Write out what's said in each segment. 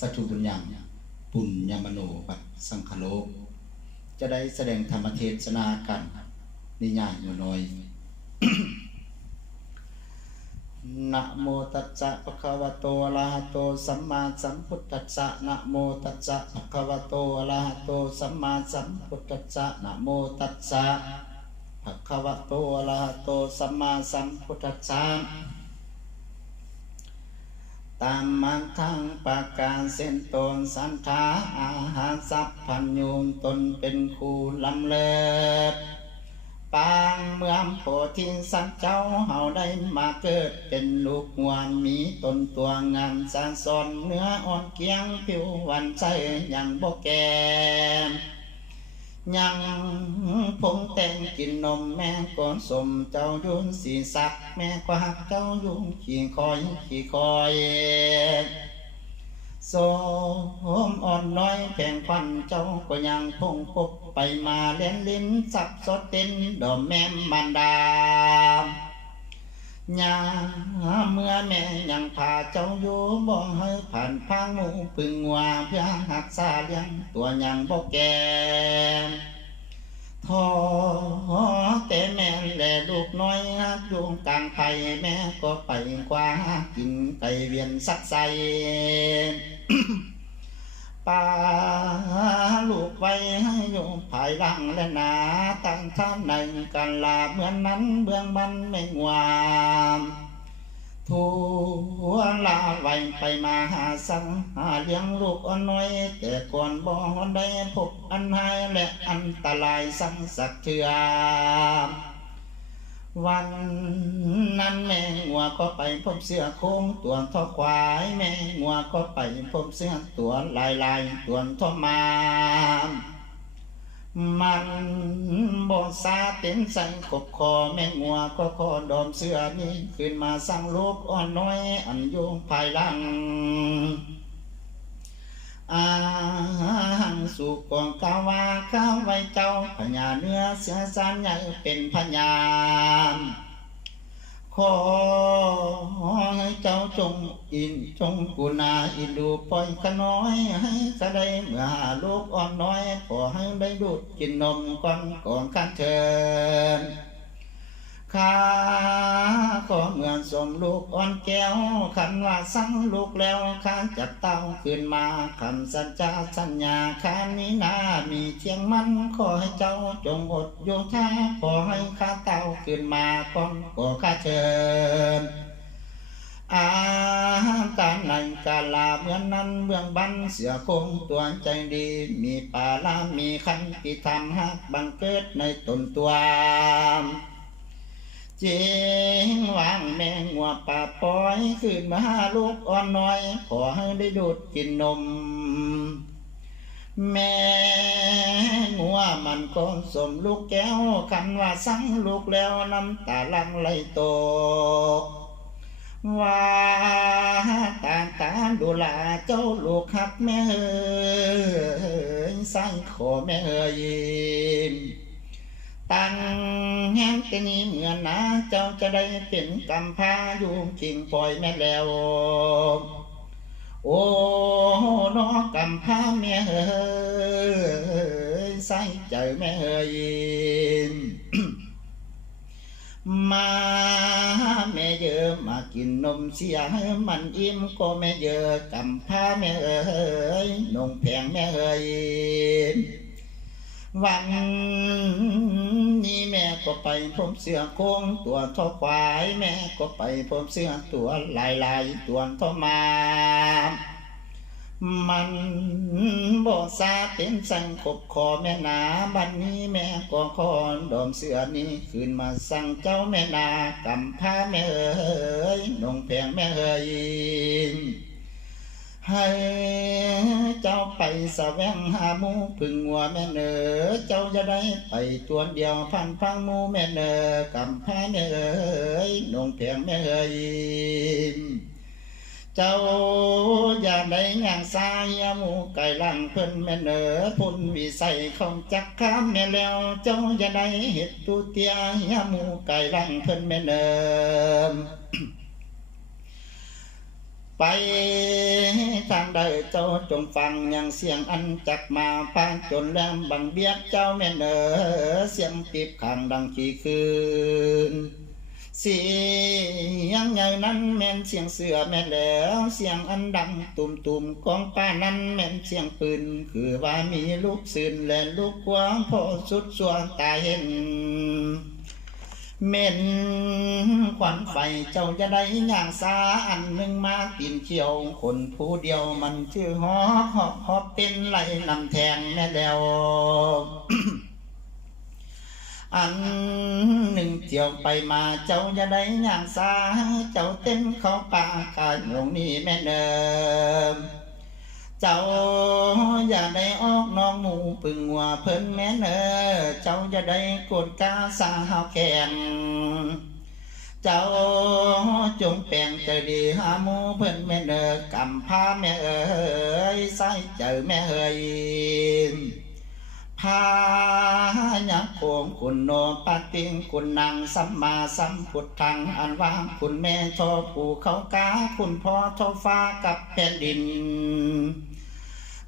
สัตุบุญยังปุญญมโนปัสสังคโลจะได้แสดงธรรมเทศนากันนิยายอยู่น้อยนะโมตัสสะภะคะวะโตอะระหะโตสัมมาสัมพุทธัสสะนะโมตัสสะภะคะวะโตอะระหะโตสัมมาสัมพุทธัสสะนะโมตัสสะภะคะวะโตอะระหะโตสัมมาสัมพุทธัสสะ ตามมันทั้งปากการเส้นตนสันทาอาหารสัพพันยูตนเป็นครูลำเลิศปางเมืองโพธิสัตว์เจ้าเฮาได้มาเกิดเป็นลูกงวนมีตนตัวงามสานสอนเนื้ออ่อนเกียงผิวหวันใจยังบ่แก่ ยังผงแต่งกินนมแม่ก่อนสมเจ้ายุนสีสัก แม่กว่าเจ้ายุนขี่คอยขี่คอยโสมอ่อนน้อยแผงควันเจ้าก็ยังพงพบไปมาเล่นลิ้นสับสดเต้นดอมแม่มมันดา ยาเมื่อแม่ยังพาเจ้าอยู่บ่ให้ผ่านพังหมูพึงว่าเพื่อหักษาเลี้ยงตัวยังบ่แก่ทอแต่แม่และลูกน้อยฮักยุงกลางไผ่แม่ก็ไปกว่ากินไก่เวียนสักใส ปาลูกไว้ให้อยู่ภายหลังและหนาตั้งท่าในกันลาเหมือนนั้นเบื้องบันไม่งวามทัวลาไว้ไปมาหาสังหาเลี้ยงลูกอ่อนน้อย แต่ก่อนบ่ได้พบอันหายและอันตรายสังสักเทือ วันนั้นแม่งัวก็ไปพบเสื้อโค้งตัวทอควายแม่งัวก็ไปพบเสื้อตัวลายลายตัวทอมามมันบอซาเต็นใส่ขบคอแม่งัวก็คอดอมเสื้อนี้ขึ้นมาสร้างลูกอ่อนน้อยอันโยงภายหลัง อาหังสุกองกาวาข้าวไว้เจ้าพญาเนื้อเสือสานใหญ่เป็นพญานขอให้เจ้าจงอินจงกุณาอินดูปล่อยขน้อย ให้กระได้เมื่อหาลูกอ่อนน้อย ขอให้ได้ดูดกินนมก่อนก่อนการเชิญ ข้าก็เหมือนสมลูกอ่อนแก้วขันว่าสั่งลูกแล้วข้าจะเต้าขึ้นมาคำสัญญาสัญญาข้านี้นามีเทียงมันขอให้เจ้าจงอดโยธาขอให้ข้าเต้าขึ้นมาก่อนก็ข้าเชิญอาการในกาลาเมือนนั้นเมืองบันเสือคงตัวใจดี มีป่าลามีขันที่ทำหักบังเกิดในตนตัว เจงวางแมงงัวป่าปล่อยขึ้นมาหาลูกอ่อนน้อย ขอให้ได้ดูดกินนม แม่งัวมันก็สมลูกแก้วคันว่าสั่งลูกแล้วน้ำตาลังไหลตกว่าตาตาดูแลเจ้าลูกหักแม่เอ๋ยสร้างขอแม่เอ๋ย ตั้งแห่งที่นี้เหมือนนะ เจ้าจะได้เป็นกำพาอยู่คิงปล่อยแม่แล้ว โอ้นอกำพาแม่เอ๋ยใส่ใจแม่เอ๋ยมาแม่เยอะมากินนมเสียให้มันอิ่มก็แม่เยอะกำพาแม่เอ๋ยนงแพงแม่เอ๋ย วันนี้แม่ก็ไปผมเสื้อโค้งตัวทอควาย แม่ก็ไปผมเสื้อตัวลายลายตัวทอมา มันบ่ซาเป็นสั่งขบคอแม่นาบันนี้แม่ก็คอนดอมเสือนี้ขึ้นมาสั่งเจ้าแม่นากำพร้าแม่เอ๋ยนงแพงแม่เอ๋ยให้ เจ้าไปแสวงหามูพึ่งวัวแม่เนอเจ้าจะได้ไปตัวเดียวพันพังมูแม่เนอกำพร้าแม่เอ๋ยนงแพงแม่เอ๋ยเจ้าอย่าได้ย่างสายหมูไก่ลังเพิ่นแม่เนอพุ่นวิสัยของจักข้ามแม่แล้ว เจ้าอย่าได้เห็ดตูเตียหมูไก่ลังเพิ่นแม่เนอ ไปทางใดเจ้าจงฟังอย่างเสียงอันจักมาพานจนแลมบังเบียดเจ้าแม่นเออเสียงปีบขังดังขี้คืนเสียงใหญ่นั้นแม่นเสียงเสือแม่นแล้วเสียงอันดังตุ่มตุ่มของป้านั้นแม่นเสียงปืนคือว่ามีลูกสื่นและลูกกวางพอสุดสวงตาเห็น เม่นควันไฟเจ้าจะได้อย่างสาอันหนึ่งมาปีนเขียว คนผู้เดียวมันชื่อฮอฮอบฮอบเป็นไหลนำแทงแม่แล้วอันหนึ่งเที่ยวไปมาเจ้าจะได้อย่างสาเจ้าเต้นเข้าป่ากายลงนี่แม่เดิม เจ้าอย่าได้ออกน้องหมูปึงหว่าเพิ่นแม่เนอเจ้าอย่าได้กดกาสาหาแข่งเจ้าจงแปลงใจดีหาหมูเพิ่นแม่เนอกำพาแม่เอ๋ยใส่เจอแม่เอ๋ยายักโคงคุณโนปาติงคุณนางสัมมาสัมพุทธังอันว่างคุณแม่ทอผู้เขากาคุณพ่อทอฟ้ากับแผ่นดิน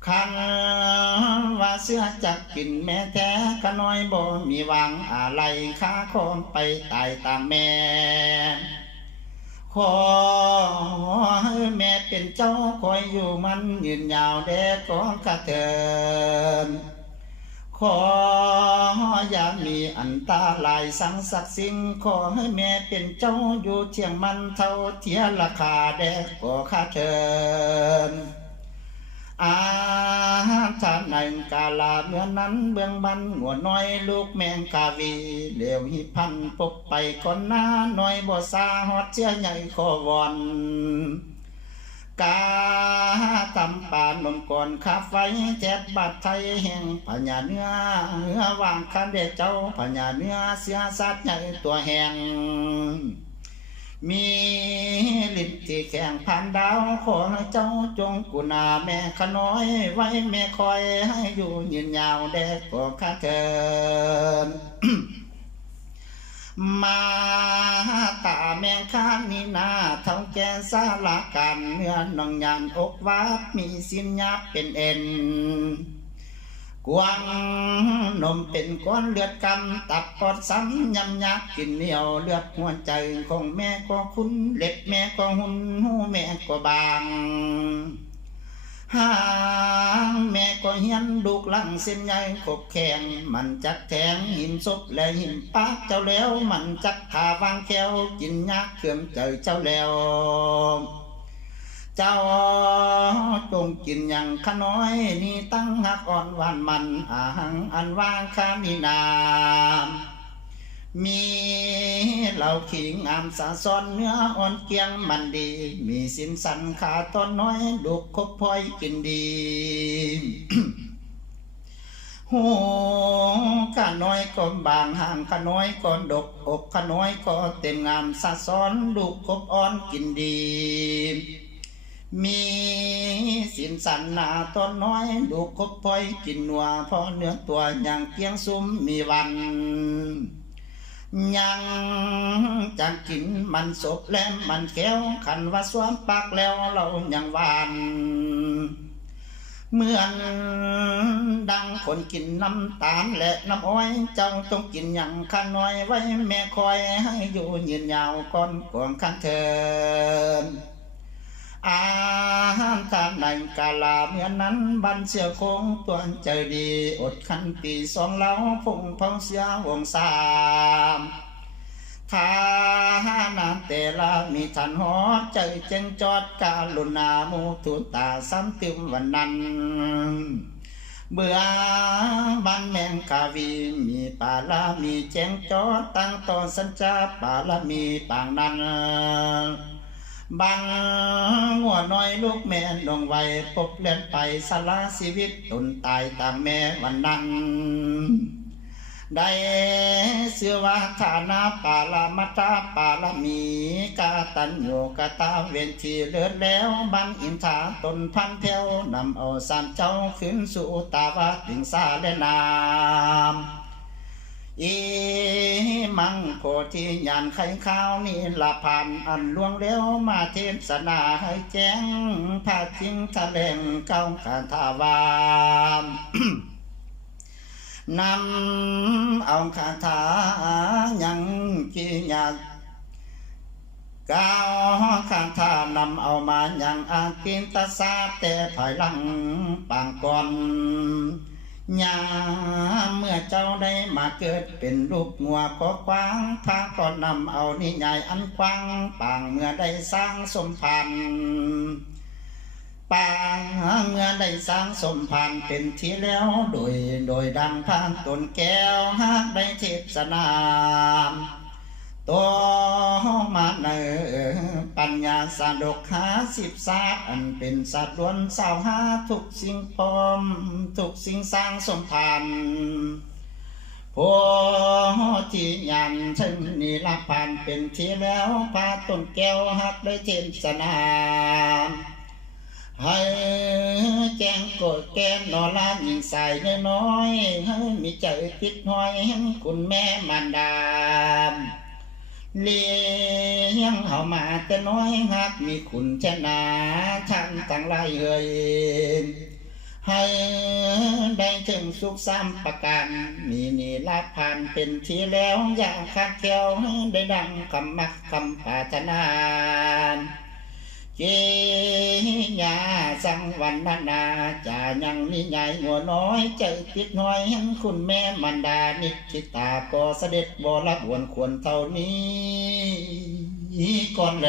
คันว่าเสื้อจักกินแม่แท้ขน้อยบ่มีหวังอะไรข้าคอนไปตายตามแม่ขอให้แม่เป็นเจ้าคอยอยู่มันยืนยาวแดกองกระเทิน ขออย่ามีอันตาลายสังสักสิ่งขอให้แม่เป็นเจ้าอยู่เที่ยงมันเท่าเทียราคาแดกก็ค่าเทินอาทานในกาลาเมื่อนั้นเบื้องบันหัวน้อยลูกแมงกาวีเหลวหิพันปกไปก่อนหน้าน้อยบ่ซาฮอดเชื่อใหญ่ขอวอน กาตำปานนมก่อนข้าไฟแจ็บบาดไทยแห่งพญาเนื้อเนื้อวางคันเดเจ้าพญาเนื้อเสียสัตว์ใหญ่ตัวแห่งมีลิ้นที่แข่งผ่านดาวขอให้เจ้าจงกุณาแม่ขน้อย ไว้แม่คอยให้อยู่ยืนยาวแดดก็ข้าเทิน มาตาแมงค้านนี่นาเท่าแก่สาลากันเนื้อนองยานอกวาบมีสินยับเป็นเอ็นกวางนมเป็นก้อนเลือดกำตับกอดซ้ำยำยักกินเหนียวเลือดหัวใจของแม่ก็คุ้นเล็บแม่ก็หุ่นหูแม่ก็บาง หางแม่ก็เฮียนลูกลังเส้นใหญ่ขบแข็งมันจักแทงหินศพและหินปากเจ้าแล้ว มันจักขาวางแก้วกินยักเครื่องเจเจ้าแล้ว เจ้าจงกินอย่างขน้อย นี่ตั้งหักอ่อนหวานมันอาหังอันว่างคามีนาม มีเหล่าขิงงามสาซ้อนเนื้ออ่อนเกียงมันดี มีสินสันขาตอนน้อยดุกคบพลอยกินดีโหข้าน้อยก็บางห่างข้าน้อยก็ดกอกข้าน้อยก็เต็มงามสะซ้อนลูกคบอ่อนกินดี มีสินสันหนาตอนน้อยลูกคบพลอยกินนัวพอเนื้อตัวอย่างเกียงซุ้มมีวัน ยังจะกินมันศพและมันแก้วขันว่าสวมปากแล้วเรายังหวานเมื่อนดังคนกินน้ำตาลและน้ำอ้อย เจ้าจงกินอย่างข้าน้อยไว้แม่คอยให้อยู่ยืนยาวก่อนกวงข้างเทิน อาหารทานในกาลาเมื่อนั้นบันเสียคงตัวใจดี อดขันปีสองเล้าพงพองเสียวงสามทานานแต่ละมีทันหอใจเจงจอดกาลุนามูทุตาซ้ำติมวันนั้นเบื่อบ้านแมงกาวีมีปาลามีแจงจอดตั้งต่อสัญจาปาลามีปางนั้น บังหัวน้อยลูกแม่นองไว้พบเล่นไปสละชีวิตตนตายตามแม่วันนั้นได้เสือว่าฐานาปาลามัตาปาลามีกาตัญโยกตาเวนทีเลือดแล้วบันอินทาตนพันเทวนำเอาสามเจ้าขึ้นสู่ตาวาติงสาและนาม อีมังโพธิญาณไข่ข้าวนี่ละผ่านอันล่วงเลี้ยวมาเทศนาให้แจ้งพาจิงแถลงเก้าคาถาวามนำเอาคาถายังจีอยากกล่าวคาถานำเอามาอย่างอากินตาซาแต่ภายหลังปางก่อน ยาเมื่อเจ้าได้มาเกิดเป็นลูกงัวก็กว้างพาก็นำเอานิยายอันกว้างปางเมื่อได้สร้างสมพันธ์ปางเมื่อได้สร้างสมพันธ์เป็นที่แล้วโดยโดยดังพานตนแก้วหากได้เทศนาม ตัวมาเนอปัญญาสาดกหาสิบศาสต์อันเป็นสัตว์ล้วนสาวหาทุกสิ่งพร้อมทุกสิ่งสร้างสมพันธ์โพธิญาณถึงนิลพานเป็นที่แล้วพาต้นแก้วหักได้เทศนามให้แจ้งกดแกนนอลายิงใส่น้อยให้มีใจติดห้อยเห็นคุณแม่มารดาม เลี้ยงเฮามาแต่น้อยหักมีคุณชนะท่านทั้งหลายเอ่ยให้ได้ถึงสุขสามประการมีนีลาผ่านเป็นที่แล้วอย่างคาดเที่ยวได้ดังคำมักคำปรารถนา เจียาสังวันนานาจะยังนิยายหัวน้อยใจติดน้อยเห็นคุณแม่มันดานิคิตาก็เสด็จบรับวนควรเท่านี้ก่อนแล